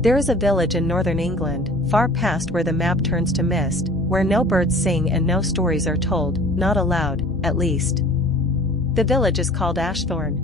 There is a village in northern England, far past where the map turns to mist, where no birds sing and no stories are told, not aloud, at least. The village is called Ashthorne.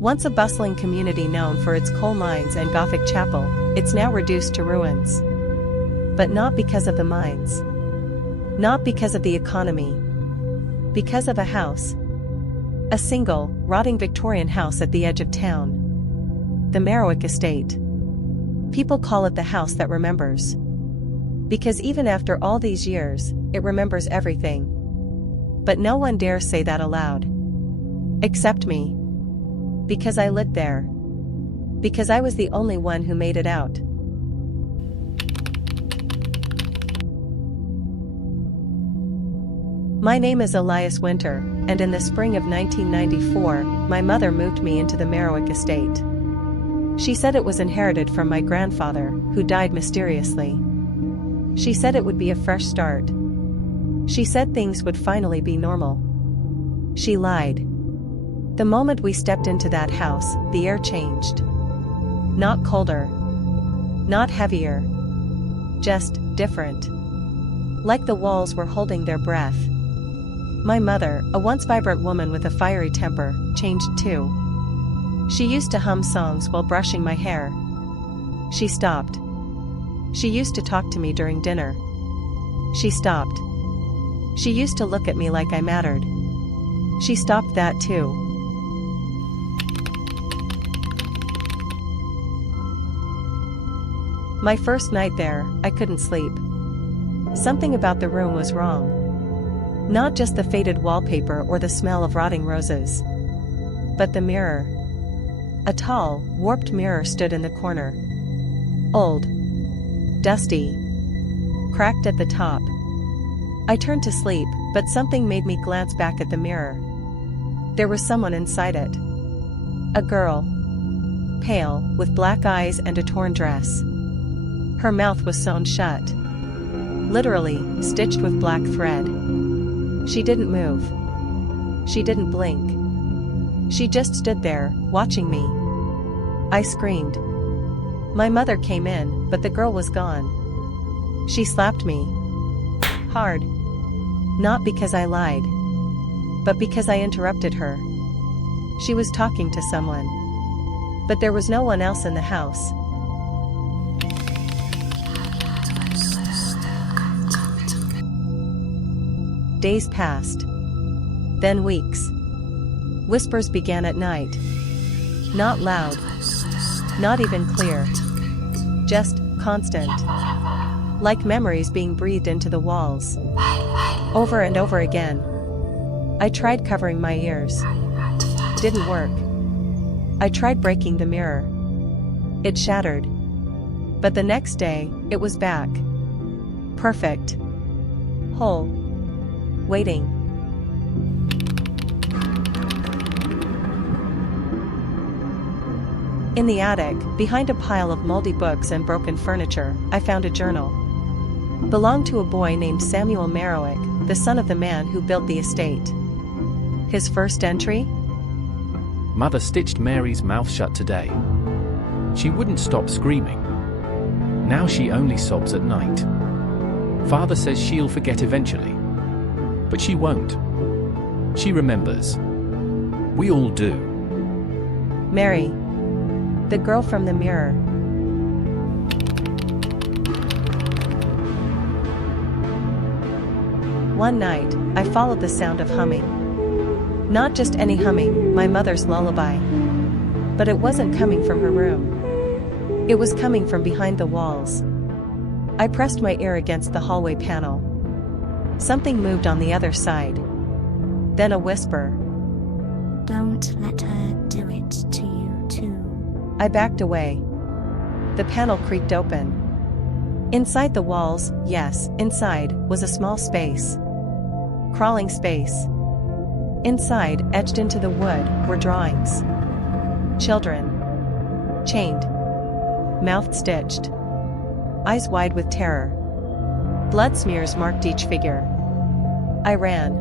Once a bustling community known for its coal mines and Gothic chapel, it's now reduced to ruins. But not because of the mines. Not because of the economy. Because of a house. A single, rotting Victorian house at the edge of town. The Marowick estate. People call it the house that remembers. Because even after all these years, it remembers everything. But no one dares say that aloud. Except me. Because I lived there. Because I was the only one who made it out. My name is Elias Winter, and in the spring of 1994, my mother moved me into the Marowick estate. She said it was inherited from my grandfather, who died mysteriously. She said it would be a fresh start. She said things would finally be normal. She lied. The moment we stepped into that house, the air changed. Not colder. Not heavier. Just different. Like the walls were holding their breath. My mother, a once vibrant woman with a fiery temper, changed too. She used to hum songs while brushing my hair. She stopped. She used to talk to me during dinner. She stopped. She used to look at me like I mattered. She stopped that too. My first night there, I couldn't sleep. Something about the room was wrong. Not just the faded wallpaper or the smell of rotting roses. But the mirror. A tall, warped mirror stood in the corner. Old. Dusty. Cracked at the top. I turned to sleep, but something made me glance back at the mirror. There was someone inside it. A girl. Pale, with black eyes and a torn dress. Her mouth was sewn shut. Literally, stitched with black thread. She didn't move. She didn't blink. She just stood there, watching me. I screamed. My mother came in, but the girl was gone. She slapped me. Hard. Not because I lied. But because I interrupted her. She was talking to someone. But there was no one else in the house. Days passed. Then weeks. Whispers began at night. Not loud. Not even clear. Just constant. Like memories being breathed into the walls. Over and over again. I tried covering my ears. Didn't work. I tried breaking the mirror. It shattered. But the next day, it was back. Perfect. Whole. Waiting. In the attic, behind a pile of moldy books and broken furniture, I found a journal. Belonged to a boy named Samuel Marowick, the son of the man who built the estate. His first entry? Mother stitched Mary's mouth shut today. She wouldn't stop screaming. Now she only sobs at night. Father says she'll forget eventually. But she won't. She remembers. We all do. Mary. The girl from the mirror. One night, I followed the sound of humming. Not just any humming, my mother's lullaby. But it wasn't coming from her room. It was coming from behind the walls. I pressed my ear against the hallway panel. Something moved on the other side. Then a whisper. Don't let her do it to you too. I backed away. The panel creaked open. Inside the walls, yes, inside, was a small space. Crawling space. Inside, etched into the wood, were drawings. Children. Chained. Mouth stitched. Eyes wide with terror. Blood smears marked each figure. I ran.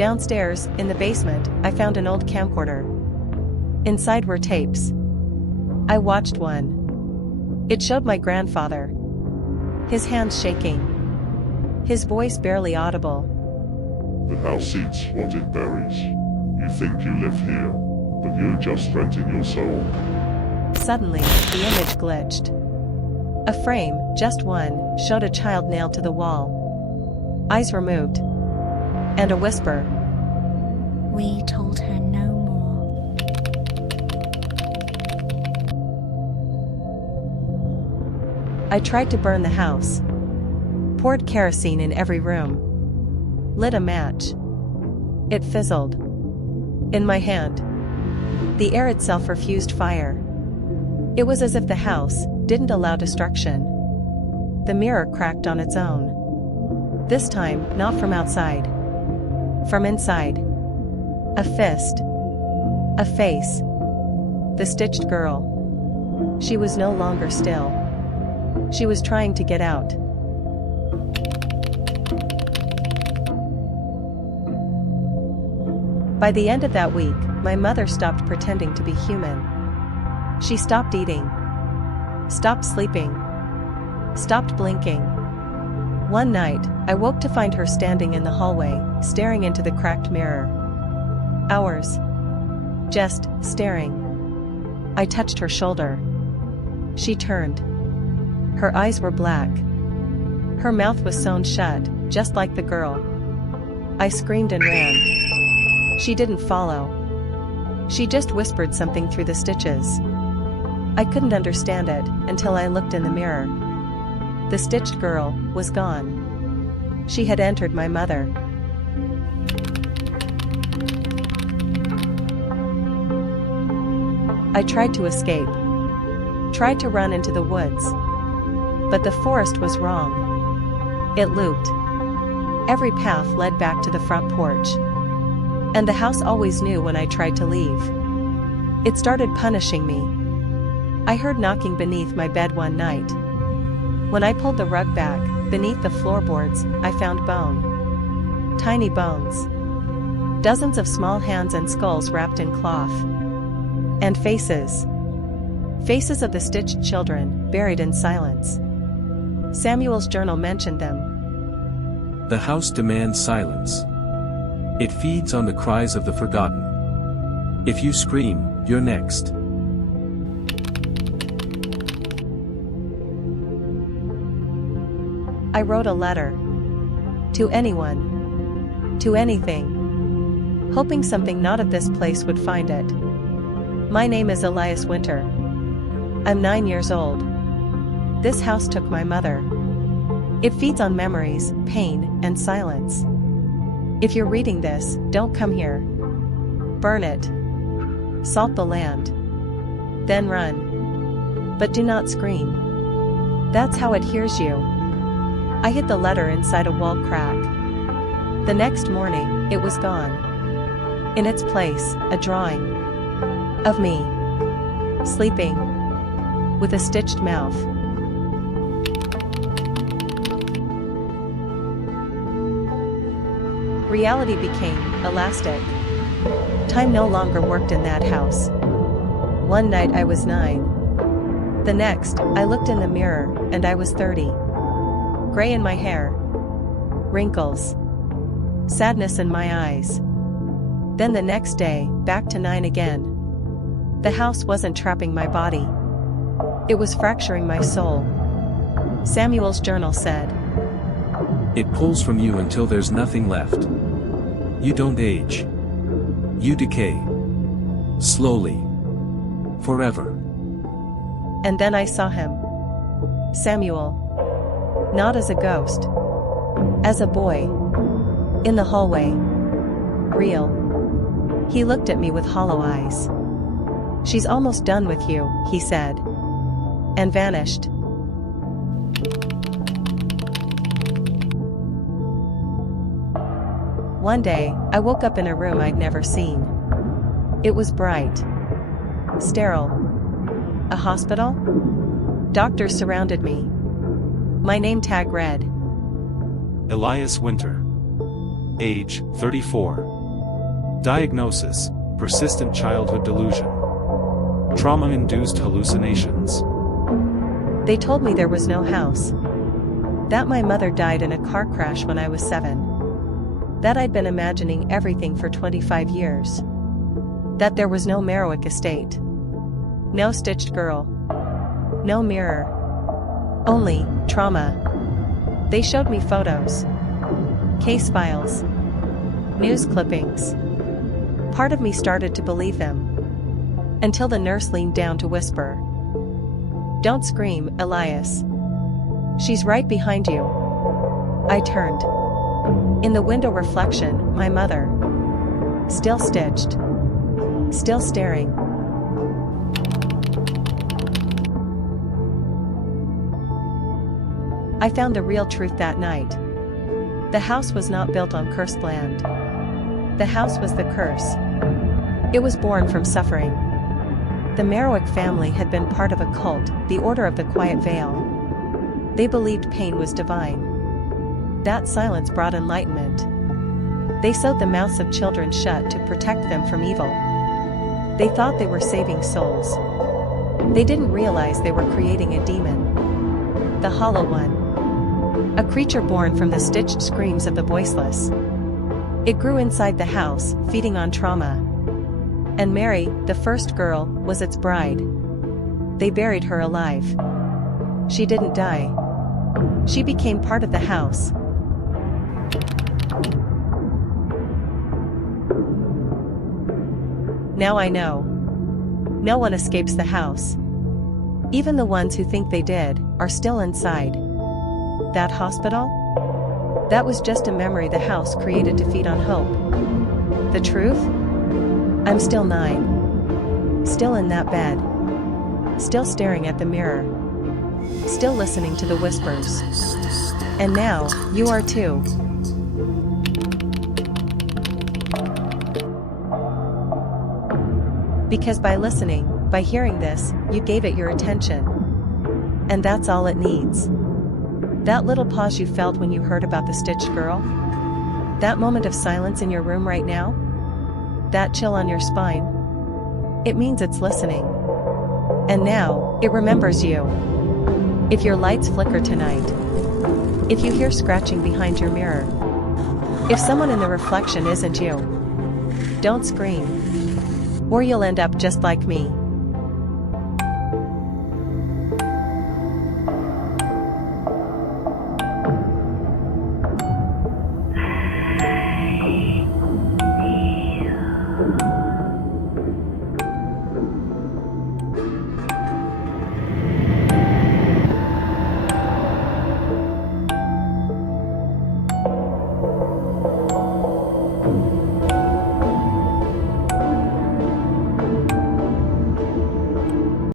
Downstairs, in the basement, I found an old camcorder. Inside were tapes. I watched one. It showed my grandfather. His hands shaking. His voice barely audible. The house eats what it buries. You think you live here, but you're just renting your soul. Suddenly, the image glitched. A frame, just one, showed a child nailed to the wall. Eyes removed. And a whisper. We told her no more. I tried to burn the house. Poured kerosene in every room. Lit a match. It fizzled. In my hand. The air itself refused fire. It was as if the house didn't allow destruction. The mirror cracked on its own. This time, not from outside. From inside. A fist. A face. The stitched girl. She was no longer still. She was trying to get out. By the end of that week, my mother stopped pretending to be human. She stopped eating. Stopped sleeping. Stopped blinking. One night, I woke to find her standing in the hallway, staring into the cracked mirror. Hours. Just staring. I touched her shoulder. She turned. Her eyes were black. Her mouth was sewn shut, just like the girl. I screamed and ran. She didn't follow. She just whispered something through the stitches. I couldn't understand it until I looked in the mirror. The stitched girl was gone. She had entered my mother. I tried to escape. Tried to run into the woods. But the forest was wrong. It looped. Every path led back to the front porch. And the house always knew when I tried to leave. It started punishing me. I heard knocking beneath my bed one night. When I pulled the rug back, beneath the floorboards, I found bone. Tiny bones. Dozens of small hands and skulls wrapped in cloth. And faces. Faces of the stitched children, buried in silence. Samuel's journal mentioned them. The house demands silence. It feeds on the cries of the forgotten. If you scream, you're next. I wrote a letter. To anyone. To anything. Hoping something not of this place would find it. My name is Elias Winter. I'm 9 years old. This house took my mother. It feeds on memories, pain, and silence. If you're reading this, don't come here. Burn it. Salt the land. Then run. But do not scream. That's how it hears you. I hid the letter inside a wall crack. The next morning, it was gone. In its place, a drawing. Of me. Sleeping. With a stitched mouth. Reality became elastic. Time no longer worked in that house. One night I was 9. The next, I looked in the mirror, and I was 30. Gray in my hair. Wrinkles. Sadness in my eyes. Then the next day, back to 9 again. The house wasn't trapping my body. It was fracturing my soul. Samuel's journal said. It pulls from you until there's nothing left. You don't age. You decay. Slowly. Forever. And then I saw him. Samuel. Not as a ghost. As a boy. In the hallway. Real. He looked at me with hollow eyes. She's almost done with you, he said. And vanished. One day, I woke up in a room I'd never seen. It was bright. Sterile. A hospital? Doctors surrounded me. My name tag read. Elias Winter. Age, 34. Diagnosis, persistent childhood delusion. Trauma-induced hallucinations. They told me there was no house. That my mother died in a car crash when I was 7. That I'd been imagining everything for 25 years. That there was no Marowick estate. No stitched girl. No mirror. Only trauma. They showed me photos. Case files. News clippings. Part of me started to believe them. Until the nurse leaned down to whisper. "Don't scream, Elias. She's right behind you." I turned. In the window reflection, my mother. Still stitched. Still staring. I found the real truth that night. The house was not built on cursed land. The house was the curse. It was born from suffering. The Marowick family had been part of a cult, the Order of the Quiet Veil. They believed pain was divine. That silence brought enlightenment. They sewed the mouths of children shut to protect them from evil. They thought they were saving souls. They didn't realize they were creating a demon. The Hollow One. A creature born from the stitched screams of the voiceless. It grew inside the house, feeding on trauma. And Mary, the first girl, was its bride. They buried her alive. She didn't die. She became part of the house. Now I know. No one escapes the house. Even the ones who think they did, are still inside. That hospital? That was just a memory the house created to feed on hope. The truth? I'm still 9. Still in that bed. Still staring at the mirror. Still listening to the whispers. And now, you are too. Because by listening, by hearing this, you gave it your attention. And that's all it needs. That little pause you felt when you heard about the stitched girl? That moment of silence in your room right now? That chill on your spine? It means it's listening. And now, it remembers you. If your lights flicker tonight. If you hear scratching behind your mirror. If someone in the reflection isn't you. Don't scream. Or you'll end up just like me.